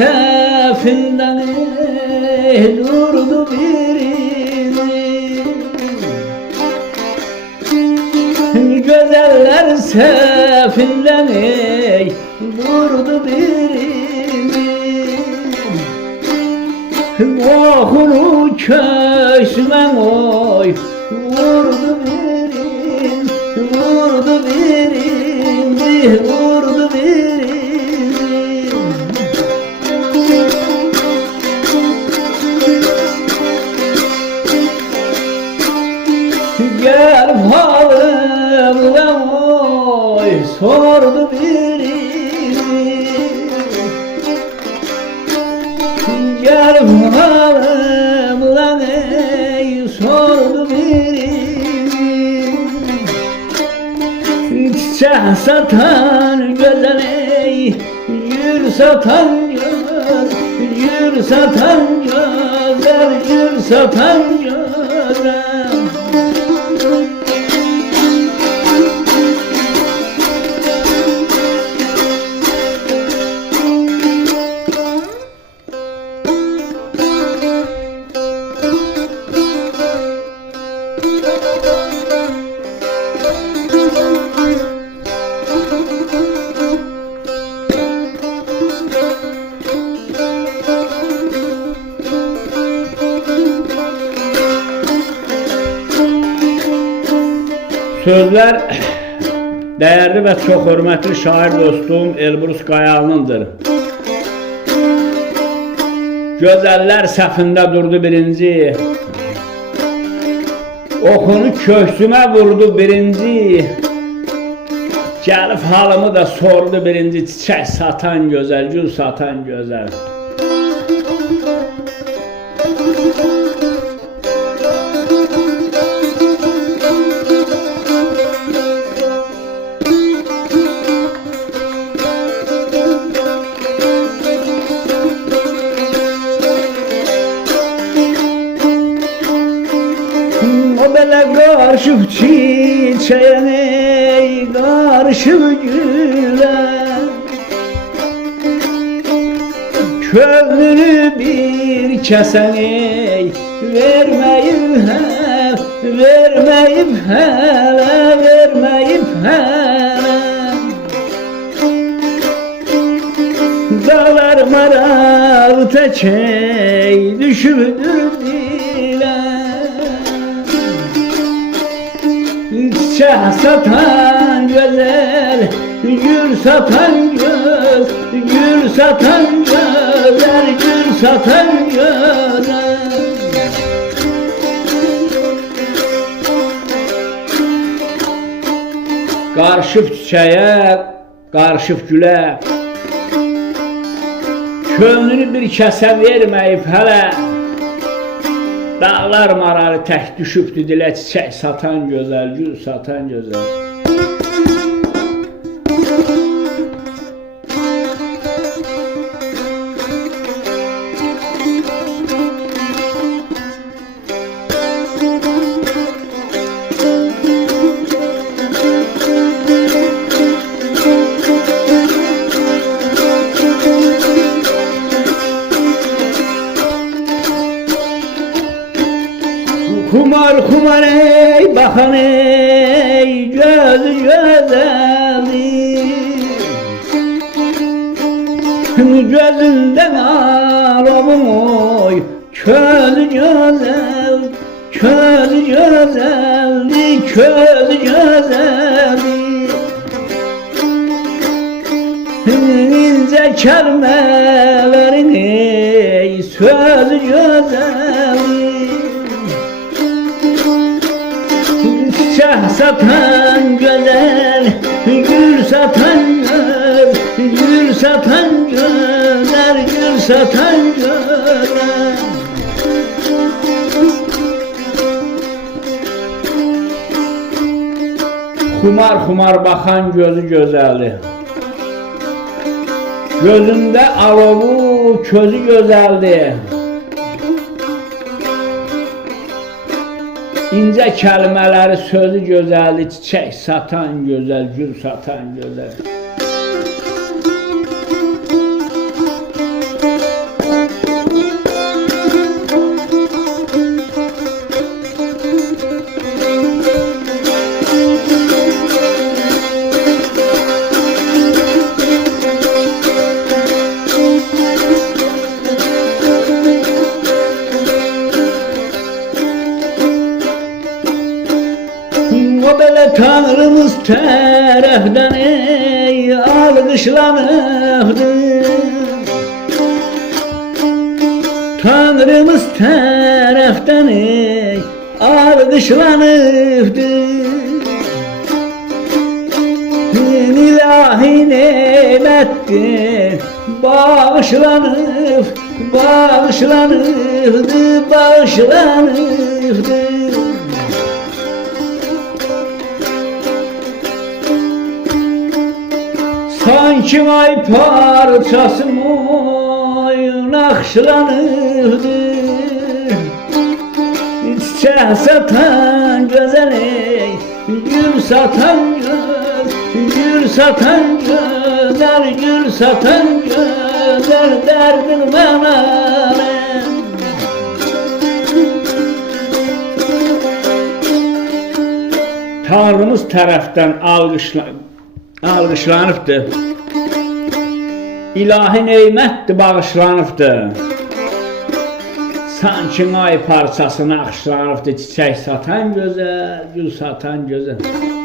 sefinden durdu birini. Güzeller sefinden durdu birini. Okulu köşmen oy vurdu birini, vurdu birini, vurdu birini. Gel halımdan oy sordu birini. Gel halımdan ey sordu birini. Çiçek satan güzel ey, gül satan güzel, gül satan güzel, gül satan güzel. Sözler değerli ve çok hürmetli şair dostum Elbrus Qayalı'nındır. Gözeller safında durdu birinci, okunu köksüme vurdu birinci. Gelip halımı da sordu birinci, çiçek satan güzel, gül satan güzel. O belə qarışıb çiçəyəni, qarışıb gülə, könlünü bir kəsəni verməyib verməyib hələ, verməyib hələ. Dağlar maral təkey düşübdür dilə. Çiçek satan güzel, gül satan güzel, gül satan güzel, gül satan güzel. Qarışıb çiçəyə, qarışıb gülə, könlünü bir kəsə verməyib hələ. Dağlar mararı tək düşübdü dilə, çiçək satan gözəl, gül satan gözəl. Kumar kumar ey bakan ey gözü güzeldi, gözünden alabım oy közü güzel, közü güzeldi, közü güzeldi. İnce kelimelerin ey sözü güzeldi. Çiçek satan güzel, gül satan güzel, gül satan güzel, gül satan güzel. Kumar kumar bakan gözü güzeldi. Gözünde alovu, közü güzeldi. İnce kelimeleri, sözü güzeldi. Çiçek satan güzel, gül satan güzel. Tanrımız tərəfdən ey alqışlanırdı. Tanrımız tərəfdən ey alqışlanırdı. İlahi nemətdir, bağışlanıb, bağışlanırdı, bağışlanırdı. Sanki ay parçası moy naxşlanırdı. Çiçek satan güzel ey, gül satan güzel, gül satan güzel, gül satan güzel, derdim bana. Tanrımız tərəfdən alqışlanıbdır. İlahi neymətdir, bağışlanıbdır. Sanki ay parçasına axşlanıbdır. Çiçək satan gözəl, gül satan gözəl.